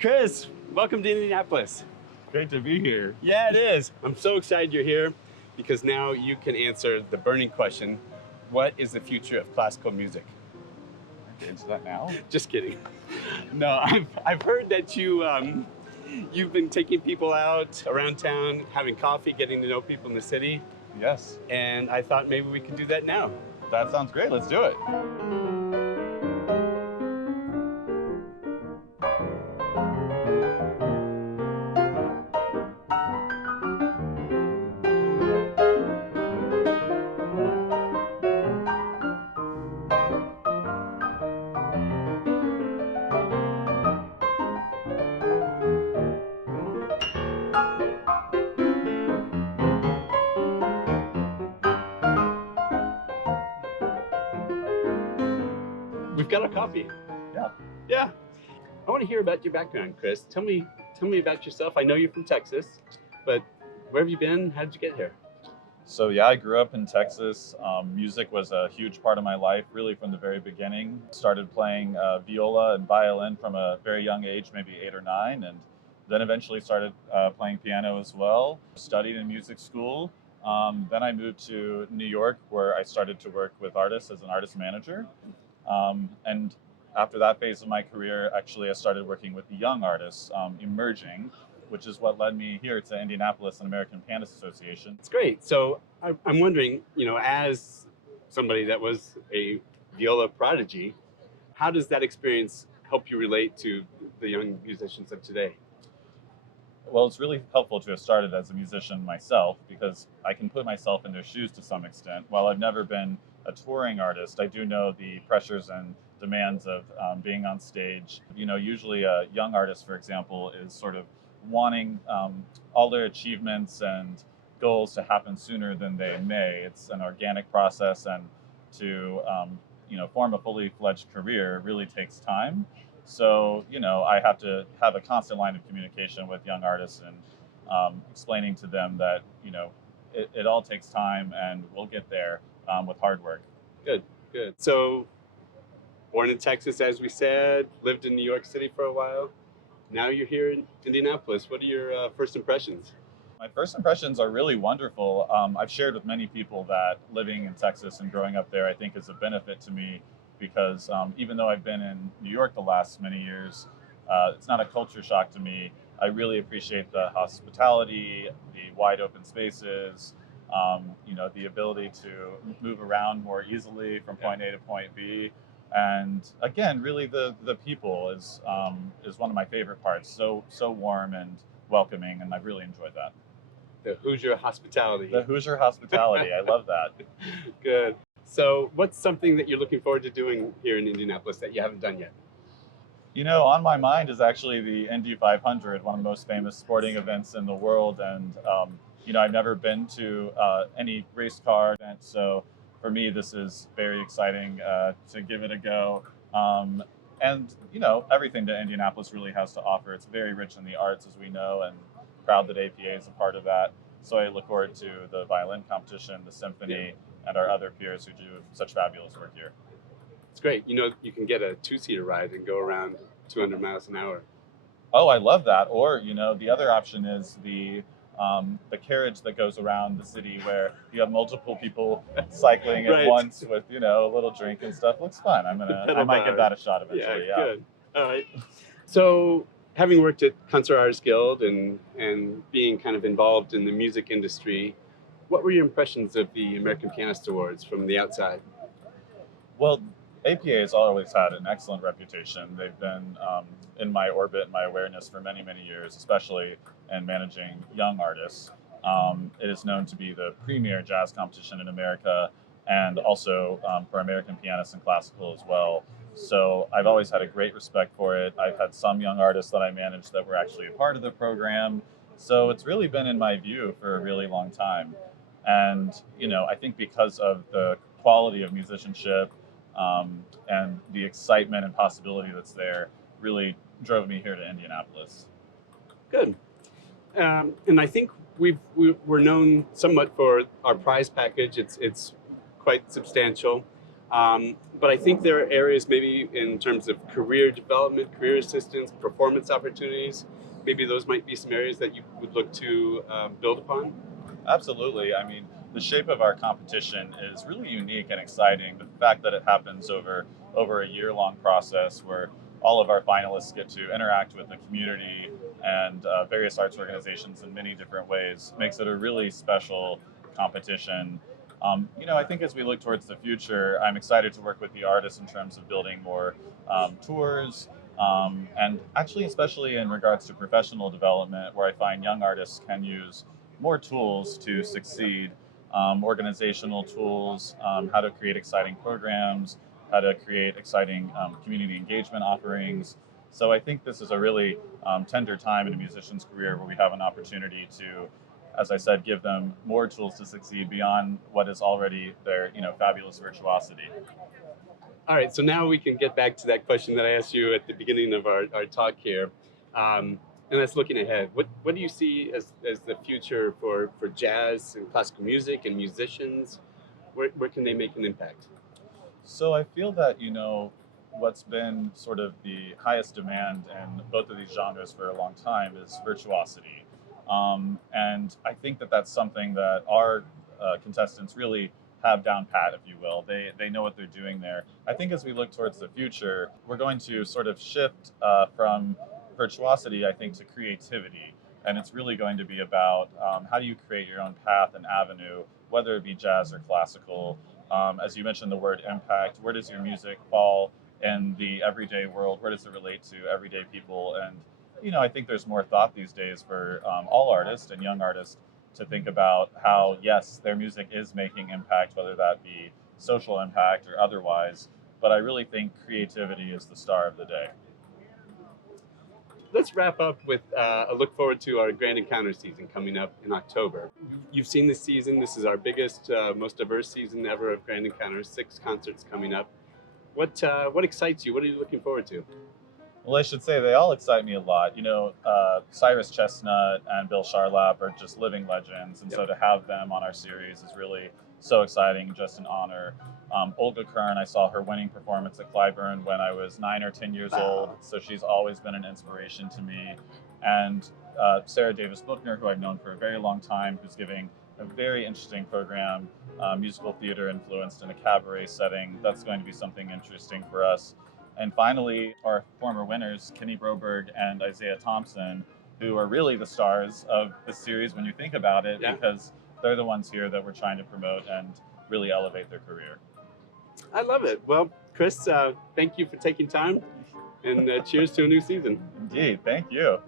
Chris, welcome to Indianapolis. Great to be here. Yeah, it is. I'm so excited you're here because now you can answer the burning question, what is the future of classical music? Get into that now? Just kidding. No, I've heard that you've been taking people out around town, having coffee, getting to know people in the city, Yes. and I thought maybe we could do that now. That sounds great. Let's do it. We've got our coffee. Yeah. Yeah. I want to hear about your background, Chris. Tell me about yourself. I know you're from Texas, but where have you been? How did you get here? So yeah, I grew up in Texas. Music was a huge part of my life, really from the very beginning. Started playing viola and violin from a very young age, maybe 8 or 9, and then eventually started playing piano as well. Studied in music school. Then I moved to New York, where I started to work with artists as an artist manager. And after that phase of my career, actually, I started working with the young artists, emerging, which is what led me here to Indianapolis and American Pianists Association. It's great. So I'm wondering, as somebody that was a viola prodigy, how does that experience help you relate to the young musicians of today? Well, it's really helpful to have started as a musician myself because I can put myself in their shoes to some extent. While I've never been a touring artist, I do know the pressures and demands of being on stage. Usually a young artist, for example, is sort of wanting all their achievements and goals to happen sooner than they may. It's an organic process, and to form a fully fledged career really takes time. So I have to have a constant line of communication with young artists and explaining to them that it all takes time and we'll get there with hard work. Good. So, born in Texas, as we said, lived in New York City for a while. Now you're here in Indianapolis. What are your first impressions? My first impressions are really wonderful. I've shared with many people that living in Texas and growing up there, I think, is a benefit to me because even though I've been in New York the last many years, it's not a culture shock to me. I really appreciate the hospitality, the wide open spaces, the ability to move around more easily from point A to point B. And again, really the people is one of my favorite parts. So warm and welcoming, and I've really enjoyed that. The Hoosier Hospitality. The Hoosier Hospitality, I love that. Good. So what's something that you're looking forward to doing here in Indianapolis that you haven't done yet? On my mind is actually the Indy 500, one of the most famous sporting events in the world. And, I've never been to any race car event. So for me, this is very exciting to give it a go. And everything that Indianapolis really has to offer. It's very rich in the arts, as we know, and proud that APA is a part of that. So I look forward to the violin competition, the symphony, and our other peers who do such fabulous work here. It's great. You can get a 2-seater ride and go around 200 miles an hour. Oh, I love that. Or, the other option is the carriage that goes around the city where you have multiple people cycling at once with, a little drink and stuff. Looks fun. I might give that a shot eventually. Yeah, good. All right. So having worked at Concert Artists Guild and being kind of involved in the music industry, what were your impressions of the American Pianists Awards from the outside? Well, APA has always had an excellent reputation. They've been in my orbit, my awareness for many, many years, especially in managing young artists. It is known to be the premier jazz competition in America, and also for American pianists and classical as well. So I've always had a great respect for it. I've had some young artists that I managed that were actually a part of the program. So it's really been in my view for a really long time. And, I think because of the quality of musicianship and the excitement and possibility that's there, really drove me here to Indianapolis. Good. And I think we're known somewhat for our prize package. It's quite substantial. But I think there are areas maybe in terms of career development, career assistance, performance opportunities. Maybe those might be some areas that you would look to build upon. Absolutely. I mean, the shape of our competition is really unique and exciting. The fact that it happens over a year-long process where all of our finalists get to interact with the community and various arts organizations in many different ways makes it a really special competition. I think as we look towards the future, I'm excited to work with the artists in terms of building more tours, and actually, especially in regards to professional development, where I find young artists can use more tools to succeed, organizational tools, how to create exciting programs, how to create exciting community engagement offerings. So I think this is a really tender time in a musician's career where we have an opportunity to, as I said, give them more tools to succeed beyond what is already their, fabulous virtuosity. All right, so now we can get back to that question that I asked you at the beginning of our talk here. And that's looking ahead. What do you see as the future for jazz and classical music and musicians? Where can they make an impact? So I feel that, what's been sort of the highest demand in both of these genres for a long time is virtuosity. And I think that that's something that our contestants really have down pat, if you will. They know what they're doing there. I think as we look towards the future, we're going to sort of shift from virtuosity, I think, to creativity. And it's really going to be about how do you create your own path and avenue, whether it be jazz or classical. As you mentioned the word impact, where does your music fall in the everyday world? Where does it relate to everyday people? And, I think there's more thought these days for all artists and young artists to think about how, yes, their music is making impact, whether that be social impact or otherwise. But I really think creativity is the star of the day. Let's wrap up with a look forward to our Grand Encounter season coming up in October. You've seen this season. This is our biggest, most diverse season ever of Grand Encounters. 6 concerts coming up. What excites you? What are you looking forward to? Well, I should say they all excite me a lot. Cyrus Chestnut and Bill Charlap are just living legends, and so to have them on our series is really so exciting, just an honor. Olga Kern, I saw her winning performance at Clyburn when I was 9 or 10 years old, so she's always been an inspiration to me. And Sarah Davis Bookner, who I've known for a very long time, who's giving a very interesting program, musical theater influenced in a cabaret setting. That's going to be something interesting for us. And finally, our former winners, Kenny Broberg and Isaiah Thompson, who are really the stars of the series when you think about it, because they're the ones here that we're trying to promote and really elevate their career. I love it. Well, Chris, thank you for taking time, and cheers to a new season. Indeed, thank you.